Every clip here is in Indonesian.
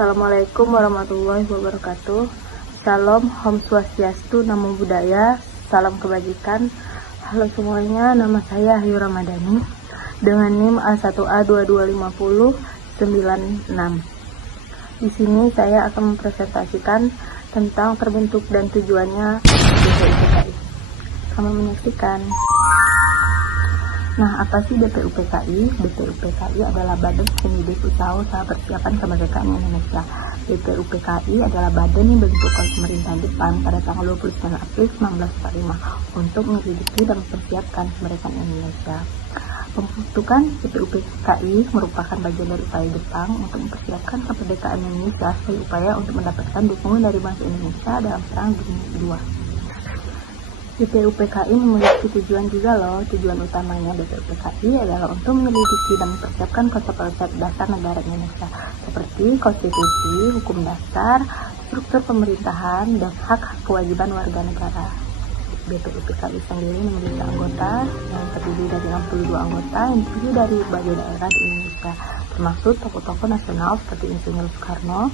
Assalamualaikum warahmatullahi wabarakatuh. Shalom, Om Swastiastu, Namo Buddhaya, salam kebajikan. Halo semuanya, nama saya Ayu Ramadhani dengan NIM A1A225096. Di sini saya akan mempresentasikan tentang terbentuk dan tujuannya BPUPKI. Selamat menyaksikan. Nah, apa sih BPUPKI? BPUPKI adalah Badan Pendidik Usaha Persiapan Kemerdekaan Indonesia. BPUPKI adalah badan yang dibentuk oleh pemerintahan Jepang pada tanggal 29 April 1945 untuk menyelidiki dan mempersiapkan kemerdekaan Indonesia. Pembentukan BPUPKI merupakan bagian dari upaya Jepang untuk mempersiapkan kemerdekaan Indonesia sebagai upaya untuk mendapatkan dukungan dari bangsa Indonesia dalam Perang Dunia II. BPUPKI memiliki tujuan juga loh. Tujuan utamanya BPUPKI adalah untuk menyelidiki dan mempersiapkan konsep-konsep dasar negara Indonesia seperti konstitusi, hukum dasar, struktur pemerintahan, dan hak kewajiban warga negara. BPUPKI sendiri memiliki anggota yang terdiri dari 62 anggota yang terdiri dari berbagai daerah di Indonesia, termasuk tokoh-tokoh nasional seperti Insinyur Soekarno,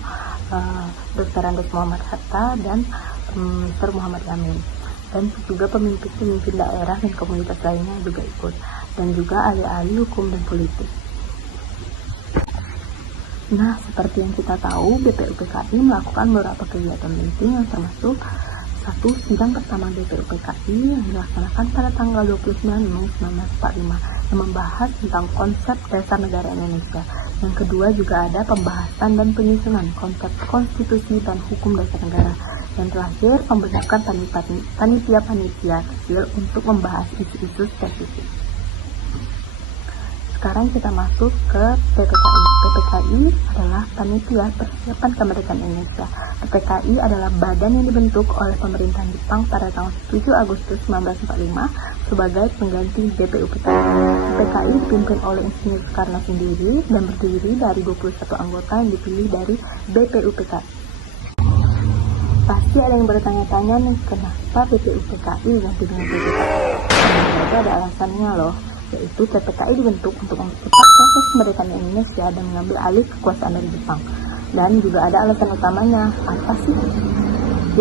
Dr. Andes Muhammad Hatta, dan Mr. Muhammad Yamin. Dan juga pemimpin-pemimpin daerah dan komunitas lainnya juga ikut, dan juga ahli-ahli hukum dan politik. Nah, seperti yang kita tahu, BPUPKI melakukan beberapa kegiatan penting yang termasuk satu, sidang pertama BPUPKI yang dilaksanakan pada tanggal 29 Mei 1945 yang membahas tentang konsep dasar negara Indonesia. Yang kedua juga ada pembahasan dan penyusunan konsep konstitusi dan hukum dasar negara. Yang terakhir, pembentukan panitia-panitia kecil untuk membahas isu-isu spesifik. Sekarang kita masuk ke PPKI. PPKI adalah Panitia Persiapan Kemerdekaan Indonesia. PPKI adalah badan yang dibentuk oleh pemerintahan Jepang pada tanggal 7 Agustus 1945 sebagai pengganti BPUPKI. PPKI dipimpin oleh Insinyur Soekarno sendiri dan berdiri dari 21 anggota yang dipilih dari BPUPKI. Pasti ada yang bertanya-tanya nih, kenapa BPUPKI ganti dengan PPKI? Itu ada alasannya loh, yaitu PPKI dibentuk untuk mempercepat proses kemerdekaan Indonesia dan mengambil alih kekuasaan dari Jepang. Dan juga ada alasan utamanya, apa sih?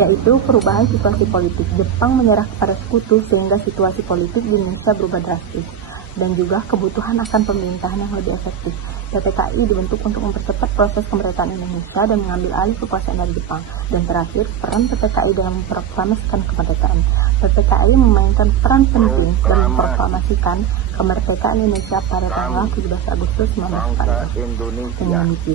Yaitu perubahan situasi politik. Jepang menyerah kepada sekutu sehingga situasi politik di Indonesia berubah drastis. Dan juga kebutuhan akan pemerintahan yang lebih efektif. PPKI dibentuk untuk mempercepat proses kemerdekaan Indonesia dan mengambil alih kekuasaan dari Jepang. Dan terakhir, peran PPKI dalam memproklamasikan kemerdekaan. PPKI memainkan peran penting dalam memproklamasikan kemerdekaan Indonesia pada tanggal 17 Agustus 1945.